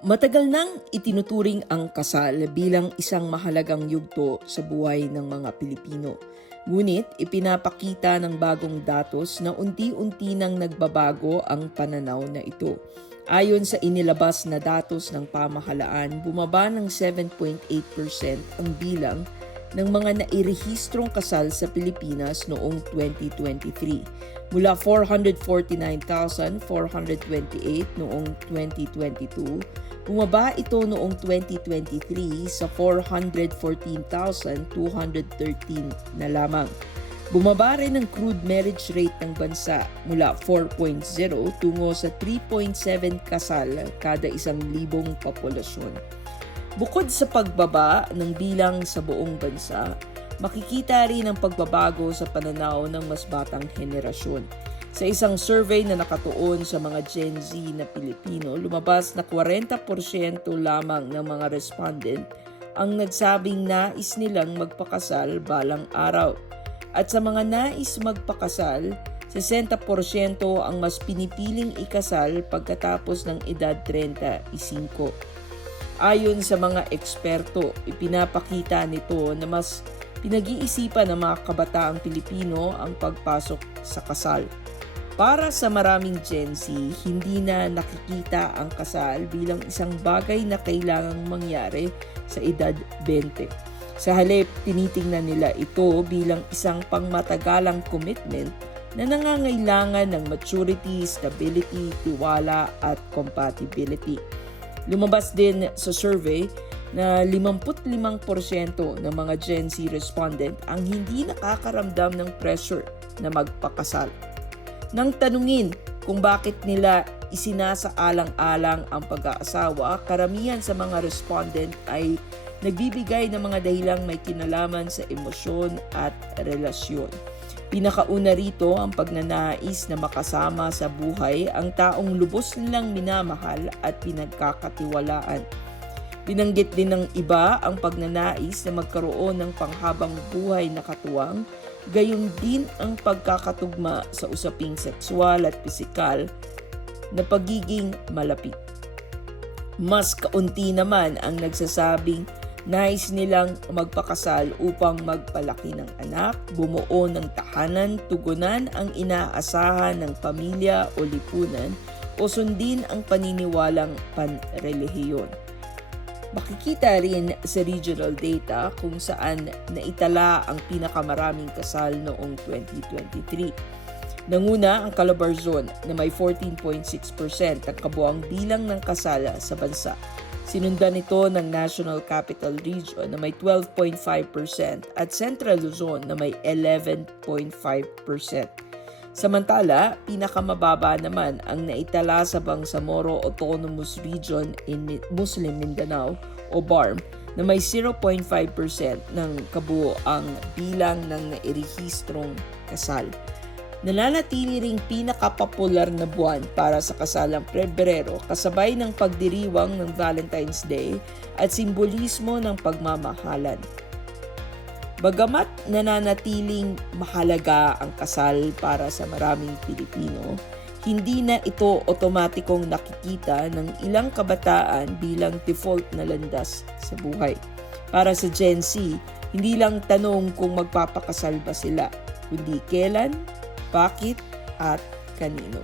Matagal nang itinuturing ang kasal bilang isang mahalagang yugto sa buhay ng mga Pilipino. Ngunit ipinapakita ng bagong datos na unti-unti nang nagbabago ang pananaw na ito. Ayon sa inilabas na datos ng pamahalaan, bumaba ng 7.8% ang bilang ng mga nairehistrong kasal sa Pilipinas noong 2023. Mula 449,428 noong 2022, bumaba ito noong 2023 sa 414,213 na lamang. Bumaba rin ang crude marriage rate ng bansa mula 4.0 tungo sa 3.7 kasal kada 1,000 populasyon. Bukod sa pagbaba ng bilang sa buong bansa, makikita rin ang pagbabago sa pananaw ng mas batang henerasyon. Sa isang survey na nakatuon sa mga Gen Z na Pilipino, lumabas na 40% lamang ng mga respondent ang nagsabing nais nilang magpakasal balang araw. At sa mga nais magpakasal, 60% ang mas pinipiling ikasal pagkatapos ng edad 35. Ayon sa mga eksperto, ipinapakita nito na mas pinag-iisipan ng mga kabataang Pilipino ang pagpasok sa kasal. Para sa maraming Gen Z, hindi na nakikita ang kasal bilang isang bagay na kailangang mangyari sa edad 20. Sa halip, tinitingnan nila ito bilang isang pangmatagalang commitment na nangangailangan ng maturity, stability, tiwala at compatibility. Lumabas din sa survey na 55% ng mga Gen Z respondent ang hindi nakakaramdam ng pressure na magpakasal. Nang tanungin kung bakit nila isinasaalang-alang ang pag-aasawa, karamihan sa mga respondent ay nagbibigay ng mga dahilang may kinalaman sa emosyon at relasyon. Pinakauna rito ang pagnanais na makasama sa buhay ang taong lubos nilang minamahal at pinagkakatiwalaan. Binanggit din ng iba ang pagnanais na magkaroon ng panghabang buhay na katuwang, gayon din ang pagkakatugma sa usaping sexual at pisikal na pagiging malapit. Mas kaunti naman ang nagsasabing nais nilang magpakasal upang magpalaki ng anak, bumuo ng tahanan, tugunan ang inaasahan ng pamilya o lipunan, o sundin ang paniniwalang panrelihiyon. Makikita rin sa regional data kung saan naitala ang pinakamaraming kasal noong 2023. Nanguna ang Calabarzon na may 14.6% ang kabuang bilang ng kasal sa bansa. Sinundan ito ng National Capital Region na may 12.5% at Central Luzon na may 11.5%. Samantala, pinakamababa naman ang naitala sa Bangsamoro Autonomous Region in Muslim Mindanao o BARM na may 0.5% ng kabuoang bilang ng nairehistrong kasal. Nananatili ring pinakapopular na buwan para sa kasalang Pebrero kasabay ng pagdiriwang ng Valentine's Day at simbolismo ng pagmamahalan. Bagamat nananatiling mahalaga ang kasal para sa maraming Pilipino, hindi na ito otomatikong nakikita ng ilang kabataan bilang default na landas sa buhay. Para sa Gen Z, hindi lang tanong kung magpapakasal ba sila, kundi kailan, bakit, at kanino.